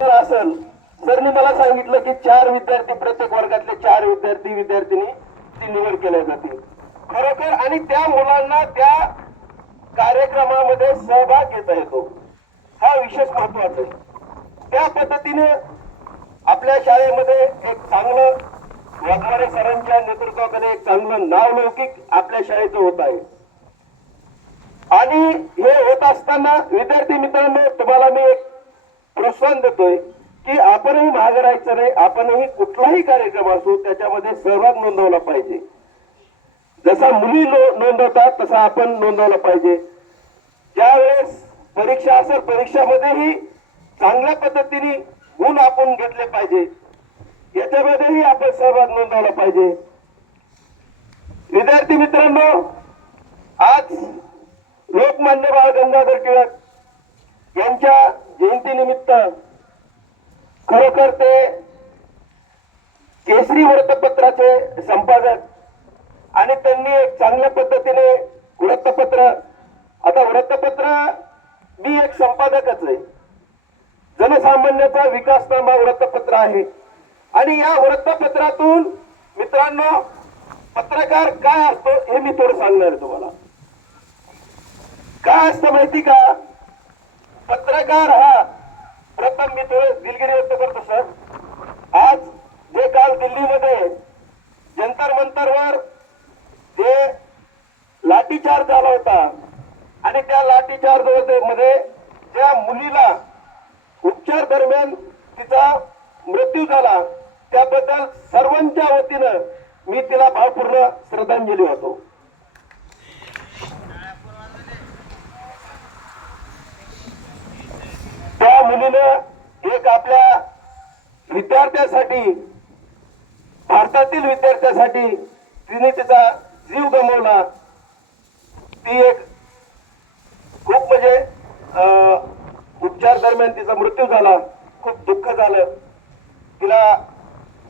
असेल सरनी मला सांगितलं की 4 विद्यार्थी प्रत्येक वर्गातले 4 विद्यार्थी विद्यार्थिनी ती निवड केल्या जाते खरोखर आणि त्या मुलांना त्या कार्यक्रमामध्ये सहभाग घेता येतो हा विशेष महत्वाचा आहे। त्या पद्धतीने आपल्या शाळेमध्ये एक चांगलं वाघमारे सरांच्या नेतृत्वाखाली एक चांगलं नावलौकिक आपल्या शाळेचं होत आहे आणि हे होत असताना विद्यार्थी मित्रांनो तुम्हाला मी एक प्रोत्साहन देतोय की आपणही मागे राहायचं नाही, आपणही कुठलाही कार्यक्रम असो त्याच्यामध्ये सहभाग नोंदवला पाहिजे। जसा मुली नोंदवतात तसा आपण नोंदवला पाहिजे। ज्यावेळेस परीक्षा असेल परीक्षामध्येही चांगल्या पद्धतीने गुण आपण घेतले पाहिजे, याच्यामध्येही आपण सहभाग नोंदवला पाहिजे। विद्यार्थी मित्रांनो, आज लोकमान्य बाळ गंगाधर टिळक यांच्या जयंतीनिमित्त खरोखर ते केसरी वृत्तपत्राचे संपादक आणि त्यांनी एक चांगल्या पद्धतीने वृत्तपत्र, आता वृत्तपत्र मी एक संपादकच आहे, जनसामान्याचा विकासनामा वृत्तपत्र आहे आणि या वृत्तपत्रातून मित्रांनो पत्रकार काय असतो हे मी थोडं सांगणार आहे तुम्हाला। काय असतं माहिती का, पत्रकार हा प्रथम मी थोडं दिलगिरी व्यक्त करतो सर। आज जे काल दिल्लीमध्ये जंतर मंतरवर जे लाठीचार्ज झाला होता आणि त्या लाठीचार्ज मध्ये त्या मुलीला उपचार दरम्यान तिचा मृत्यू झाला, त्याबद्दल सर्वांच्या वतीनं मी तिला भावपूर्ण श्रद्धांजली वाहतो। त्या मुलीनं एक आपल्या विद्यार्थ्यासाठी, भारतातील विद्यार्थ्यासाठी तिने तिचा जीव गमावला। ती एक खूप म्हणजे उपचार दरम्यान तिचा मृत्यू झाला, खूप दुःख झालं। तिला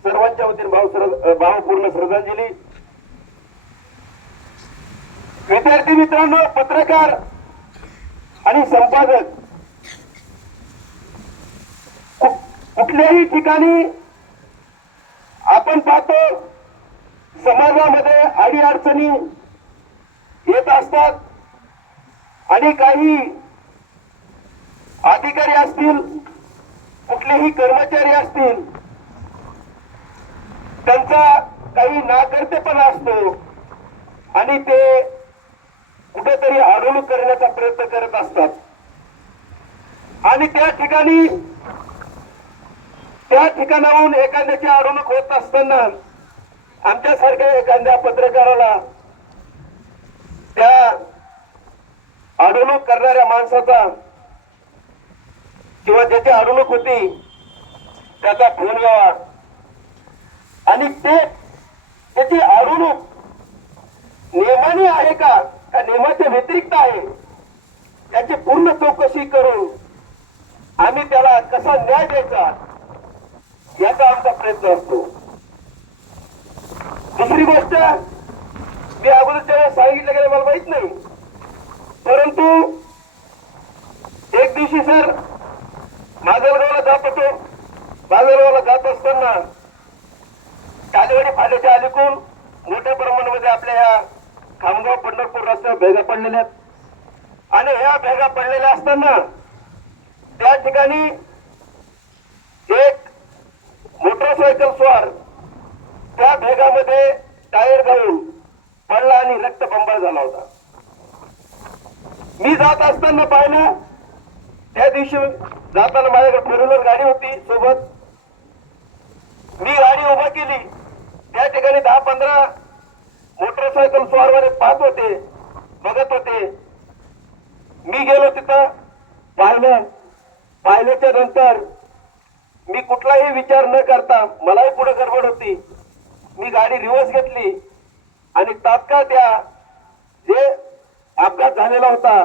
सर्वांच्या वतीने भावपूर्ण श्रद्धांजली। विद्यार्थी मित्रांनो, पत्रकार आणि संपादक कुठल्याही ठिकाणी आपण पाहतो समाजामध्ये अडीअडचणी येत असतात आणि काही अधिकारी असतील, कुठलेही कर्मचारी असतील, त्यांचा काही नाकर्तेपणा असतो आणि ते कुठेतरी अडवणूक करण्याचा प्रयत्न करत असतात आणि त्या ठिकाणाहून एखाद्याची अडवणूक होत असताना आमच्यासारख्या एखाद्या पत्रकाराला त्या अडवणूक करणाऱ्या माणसाचा किंवा ज्याची अडवणूक होती त्याचा फोन यावा आणि त्याची अडवणूक नियमाने आहे का नियमाच्या व्यतिरिक्त आहे त्याची पूर्ण चौकशी करून आम्ही त्याला कसा न्याय द्यायचा याचा आमचा प्रयत्न असतो। दुसरी गोष्ट मी अगोदरच्या वेळेस सांगितलं गेलं मला माहित नाही, परंतु एक दिवशी सर माजलगावला जात होतो। माजलगावला जात असताना कालेवाडी फाट्याच्या अलीकडून मोठ्या प्रमाणामध्ये आपल्या या खामगाव पंढरपूर रस्त्यावर भेगा पडलेल्या आणि ह्या भेगा पडलेल्या असताना त्या ठिकाणी एक मोटरसायकल स्वार त्या भेगामध्ये टायर घालून पडला आणि रक्तबंबाळ झाला होता। मी जात असताना पाहिलं, त्या दिवशी जाताना माझ्याकडे 4 व्हीलर गाडी होती सोबत, मी गाडी उभा केली, त्या ठिकाणी 10-15 मोटरसायकल स्वारवाले पाहत होते, बघत होते। मी गेलो तिथं, पाहिल्याच्या नंतर मी कुठलाही विचार न करता, मलाही पुढे गडबड होती, मी गाडी रिव्हर्स घेतली आणि तात्काळ त्या जे अपघात झालेला होता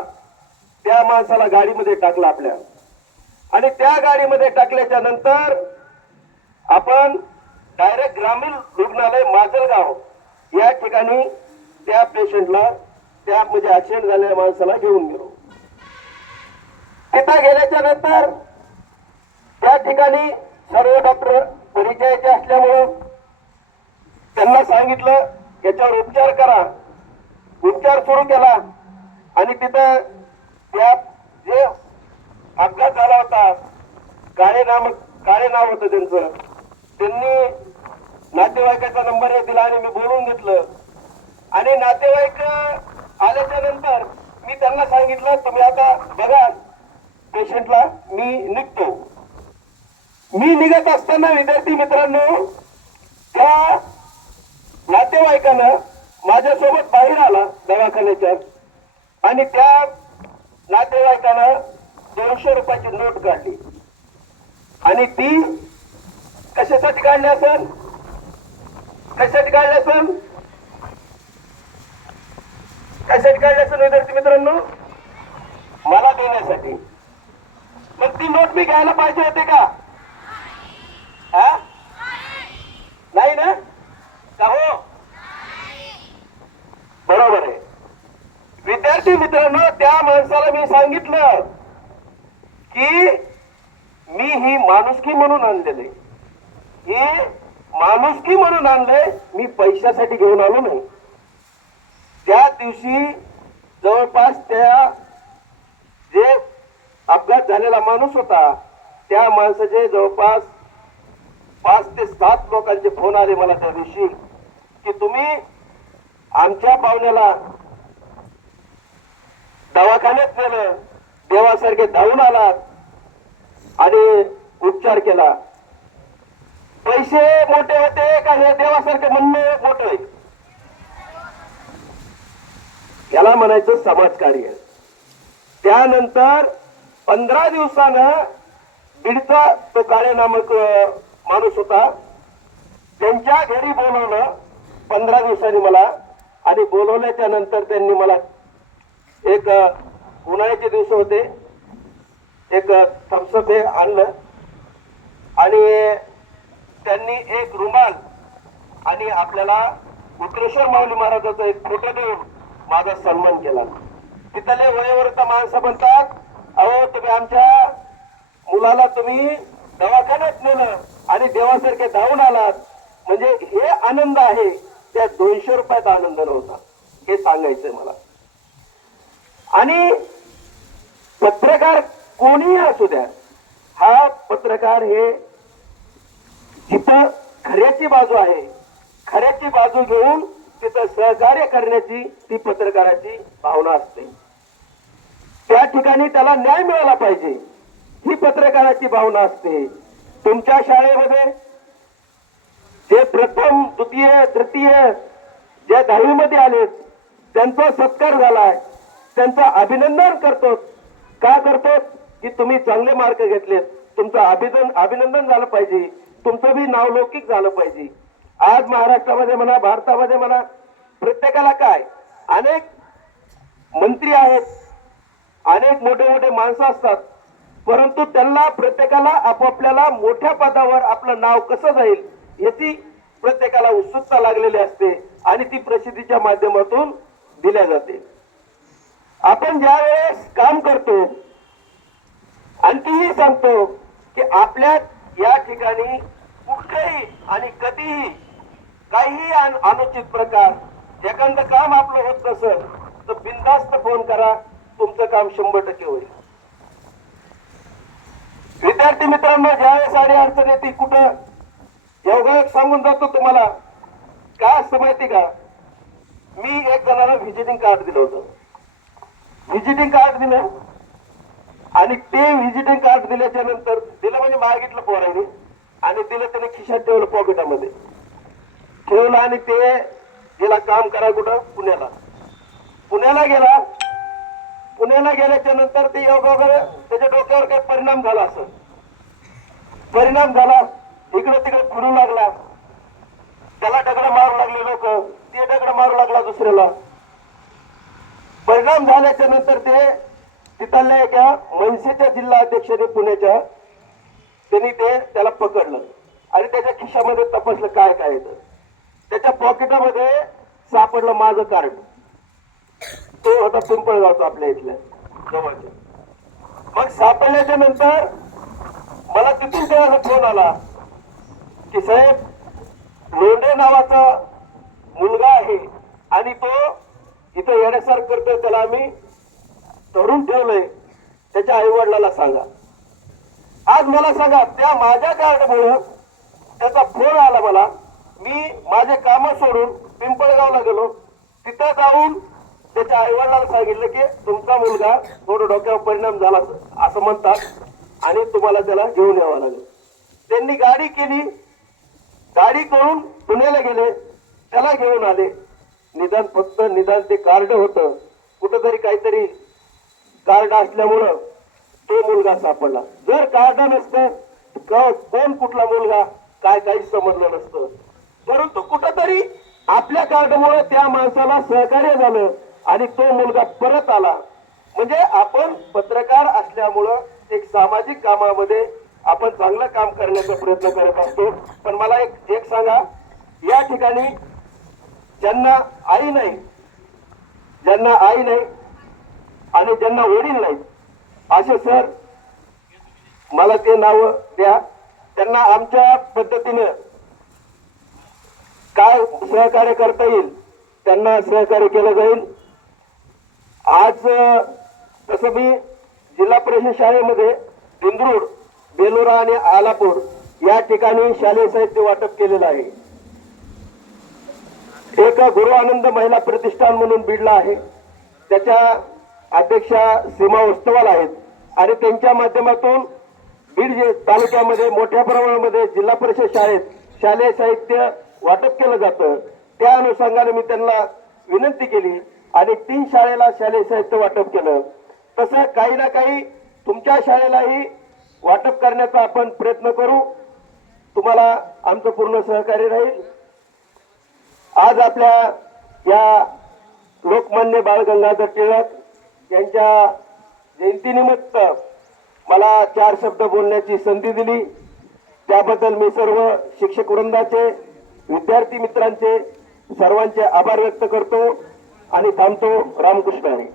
त्या माणसाला गाडीमध्ये टाकलं आपल्या आणि त्या गाडीमध्ये टाकल्याच्या नंतर आपण डायरेक्ट ग्रामीण रुग्णालय माजलगाव या ठिकाणी त्या पेशंटला, त्या म्हणजे ऍक्सिडेंट झालेल्या माणसाला घेऊन गेलो। तिथं गेल्याच्या नंतर त्या ठिकाणी सर्व डॉक्टर परिचयाचे असल्यामुळं त्यांना सांगितलं याच्यावर उपचार करा. उपचार सुरू केला आणि तिथं त्या जे अपघात झाला होता काळे नाव होतं त्यांचं, त्यांनी नातेवाईकाचा नंबर दिला आणि मी बोलून घेतलं. आणि नातेवाईक आल्याच्या नंतर मी त्यांना सांगितलं तुम्ही आता बघा पेशंटला, मी निघतो. मी निघत असताना विद्यार्थी मित्रांनो त्या नातेवाईकानं माझ्यासोबत बाहेर आला दवाखान्याच्या आणि त्या नातेवाईकानं 200 रुपयाची नोट काढली. आणि ती कशासाठी काढली असेल? कशासाठी काढली असेल? कशासाठी काढली असेल विद्यार्थी मित्रांनो? मला देण्यासाठी. मग ती नोट मी घ्यायला पाहिजे होते का? हा? नाही ना? का हो? बरोबर आहे. विद्यार्थी मित्रांनो त्या माणसाला मी सांगितलं की मी ही माणुसकी म्हणून आणलेले, हे माणुसकी म्हणून आणले, मी पैशासाठी घेऊन आलो नाही. त्या दिवशी जवळपास त्या जे अपघात झालेला माणूस होता त्या माणसाचे जवळपास 5 ते 7 लोकांचे फोन आले मला त्या दिवशी की तुम्ही आमच्या पाहुण्याला दवाखान्यात नेलं, देवासारखे धावून आलात आणि उपचार केला. पैसे मोठे होते का हे देवासारखे म्हणणे मोठे आहे? याला म्हणायचं समाजकार्य. त्यानंतर 15 दिवसानं बीडचा तो काळे नामक माणूस होता, त्यांच्या घरी बोलवलं 15 दिवसांनी मला. आणि बोलवल्याच्या नंतर त्यांनी मला एक उन्हाळ्याचे दिवस होते, एक थम्सअप हे आणलं आणि त्यांनी एक रुमाल आणि आपल्याला उत्तरेश्वर माऊली महाराजाचा एक फोटो देऊन माझा सन्मान केला. तिथले वयोवृद्ध माणसं म्हणतात, अहो तुम्ही आमच्या मुलाला तुम्ही दवाखान्यात नेलं आणि देवासारखे धावून आलात, म्हणजे हे आनंद आहे त्या 200 रुपयाचा आनंद नव्हता, हे सांगायचंय मला. आणि पत्रकार कोणीही असू द्या, हा पत्रकार हे जिथं खऱ्याची बाजू आहे, खऱ्याची बाजू घेऊन तिथं सहकार्य करण्याची ती पत्रकाराची भावना असते. त्या ठिकाणी त्याला न्याय मिळाला पाहिजे ही पत्रकाराची भावना असते. तुमच्या शाळेमध्ये जे प्रथम द्वितीय तृतीय ज्या 10वी मध्ये आले त्यांचा सत्कार झालाय, त्यांचं अभिनंदन करतो. का करतो? की तुम्ही चांगले मार्क घेतलेत, तुमचं अभिनंदन झालं पाहिजे, तुमचं बी नावलौकिक झालं पाहिजे. आज महाराष्ट्रामध्ये म्हणा, भारतामध्ये म्हणा, प्रत्येकाला काय अनेक मंत्री आहेत, अनेक मोठे मोठे माणसं असतात, परंतु त्यांना प्रत्येकाला आपापल्याला मोठ्या पदावर आपलं नाव कसं जाईल याची प्रत्येकाला उत्सुकता लागलेली असते आणि ती प्रसिद्धीच्या माध्यमातून दिल्या जाते. आपण ज्या वेळेस काम करतो आणि तीही सांगतो की आपल्या या ठिकाणी कुठेही आणि कधीही काहीही अनुचित प्रकार एखादं काम आपलं होत नसेल तर बिनधास्त फोन करा, तुमचं काम 100% होईल. विद्यार्थी मित्रांनो, ज्यावेळेस सारी अडचण येते कुठं योगायोग सांगून जातो तुम्हाला. काय असतं माहिती का, मी एक जणाला व्हिजिटिंग कार्ड दिलं होतं. व्हिजिटिंग कार्ड दिलं आणि ते व्हिजिटिंग कार्ड दिल्याच्या नंतर दिलं म्हणजे मागितलं पोरांनी आणि दिलं त्याने खिशात ठेवलं, पॉकेटामध्ये ठेवलं आणि ते गेला काम करा कुठं पुण्याला गेला. पुण्याला गेल्याच्या नंतर ते योग वगैरे त्याच्या डोक्यावर काही परिणाम झाला असं परिणाम झाला, इकडे तिकडे फिरू लागला, त्याला दगड मारू लागले लोक, ते दगड मारू लागला दुसऱ्याला. परिणाम झाल्याच्या नंतर ते तिथल्या एका मनसेच्या जिल्हा अध्यक्षाने पुण्याच्या त्यांनी त्याला पकडलं आणि त्याच्या खिशामध्ये तपासलं काय काय येतं. त्याच्या पॉकेटामध्ये सापडलं माझं कार्ड. तो होता पिंपळगावचा आपल्या इथल्या जवळच्या. मग सापडल्याच्या नंतर मला तिथून तेव्हा फोन आला की साहेब लोंढे नावाचा मुलगा आहे आणि तो इथं येण्यासारखं करतोय, त्याला आम्ही धरून ठेवलंय, त्याच्या आई वडिलाला सांगा. आज मला सांगा, त्या माझ्या कार्डमुळं त्याचा फोन आला मला. मी माझे काम सोडून पिंपळगावला गेलो. तिथं जाऊन त्याच्या आई वडिलांना सांगितलं की तुमचा मुलगा थोडं डोक्यावर परिणाम झाला असं म्हणतात आणि तुम्हाला त्याला घेऊन यावं लागेल. त्यांनी गाडी केली, गाडी करून पुण्याला गेले, त्याला घेऊन आले. निदान ते कार्ड होतं, कुठंतरी काहीतरी कार्ड असल्यामुळं तो मुलगा सापडला. जर कार्ड नसतं कोण कुठला मुलगा काय काही समजलं नसतं. परंतु कुठंतरी आपल्या कार्डमुळे त्या माणसाला सहकार्य झालं आणि तो मुलगा परत आला. म्हणजे आपण पत्रकार असल्यामुळं एक सामाजिक कामामध्ये आपण चांगलं काम करण्याचा प्रयत्न करत असतो. पण मला एक सांगा, या ठिकाणी ज्यांना आई नाही आणि ज्यांना वडील नाही असे सर मला ते नाव द्या, त्यांना आमच्या पद्धतीनं काय सहकार्य करता येईल त्यांना सहकार्य केलं जाईल. आज तसं मी जिल्हा परिषद शाळेमध्ये इंद्रूड, बेलोरा आणि आलापूर या ठिकाणी शालेय साहित्य वाटप केलेलं आहे. एक गुरु आनंद महिला प्रतिष्ठान म्हणून बीडला आहे, त्याच्या अध्यक्षा सीमा उस्तवाल आहेत आणि त्यांच्या माध्यमातून बीड तालुक्यामध्ये मोठ्या प्रमाणामध्ये जिल्हा परिषद शाळेत शालेय साहित्य वाटप केलं जातं. त्या अनुषंगाने मी त्यांना विनंती केली आणि 3 शाळेला शालेय साहित्य वाटप केलं. तसं काही ना काही तुमच्या शाळेलाही वाटप करण्याचा आपण प्रयत्न करू. तुम्हाला आमचं पूर्ण सहकार्य राहील. आज आपल्या या लोकमान्य बाळ गंगाधर टिळक यांच्या जयंतीनिमित्त मला 4 शब्द बोलण्याची संधी दिली, त्याबद्दल मी सर्व शिक्षक वृंदाचे, विद्यार्थी मित्रांचे सर्वांचे आभार व्यक्त करतो आणि थांबतो. रामकृष्ण हरी.